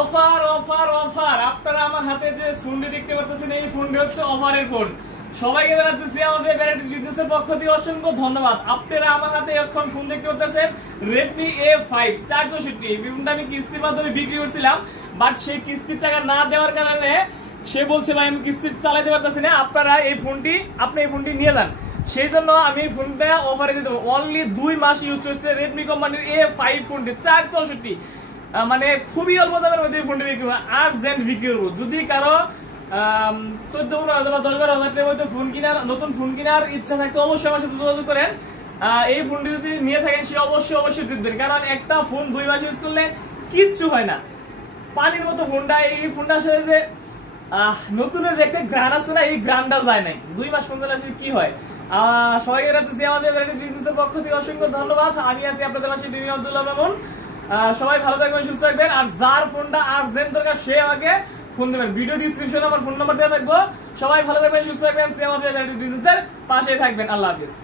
Offer offer offer, আপনারা আমার হাতে যে ফোনটি দেখতে পাচ্ছেন এই ফোনটি হচ্ছে অফারের ফোন। সবাইকে জানাচ্ছি সিয়ামফিয়া ভ্যারাইটি বিজনেসের পক্ষ থেকে অসংখ্য ধন্যবাদ। আপনারা আমার হাতে এখন ফোন দেখতে পাচ্ছেন Redmi A5 464। এই ফোনটা আমি কিস্তির মাধ্যমে বিক্রি করছিলাম, বাট সেই কিস্তির টাকা না দেওয়ার কারণে সে বলছে ভাই আমি কিস্তি চালাতে পারতেছি না, আপনারা আপনি এই ফোনটি নিয়ে যান। সেই জন্য আমি ফোনটা অফারে দিয়ে দেবো। অনলি 2 মাস ইউজ করছে রেডমি কোম্পানির A5 ফোনটি 464। মানে খুবই অল্প দামের মধ্যে ফোনটি বিক্রি করবো, আর্জেন্ট বিক্রি করবো। যদি কারো 14-15,000 বা 10-12,000 টাকার মধ্যে ফোন কেনার, নতুন ফোন কেনার ইচ্ছা থাকলে অবশ্যই আমার সাথে যোগাযোগ করেন। এই ফোনটি যদি নিয়ে থাকেন সে অবশ্যই জিতবেন, কারণ একটা ফোন 2 মাস ইউজ করলে কিচ্ছু হয় না, পানির মতো ফোনটা। এই ফোনটা আসলে যে নতুনের যে একটা গ্রান আছে না, এই গ্রানটাও যায় নাই। 2 মাস ফোন চালালে কি হয়। সবাইকে রাখছি আমাদের বিজনেসের পক্ষ থেকে অসংখ্য ধন্যবাদ। আমি আছি আপনাদের পাশে টিভি আব্দুল্লাহ মামুন। সবাই ভালো থাকবেন, সুস্থ থাকবেন। আর যার ফোনটা আর্জেন্ট দরকার সে আমাকে ফোন দেবেন। ভিডিও ডিসক্রিপশনে আমার ফোন নাম্বার দেওয়া থাকবো। সবাই ভালো থাকবেন, সুস্থ থাকবেন, সিয়ামফিয়া ভ্যারাইটি বিজনেসের পাশে থাকবেন। আল্লাহ হাফেজ।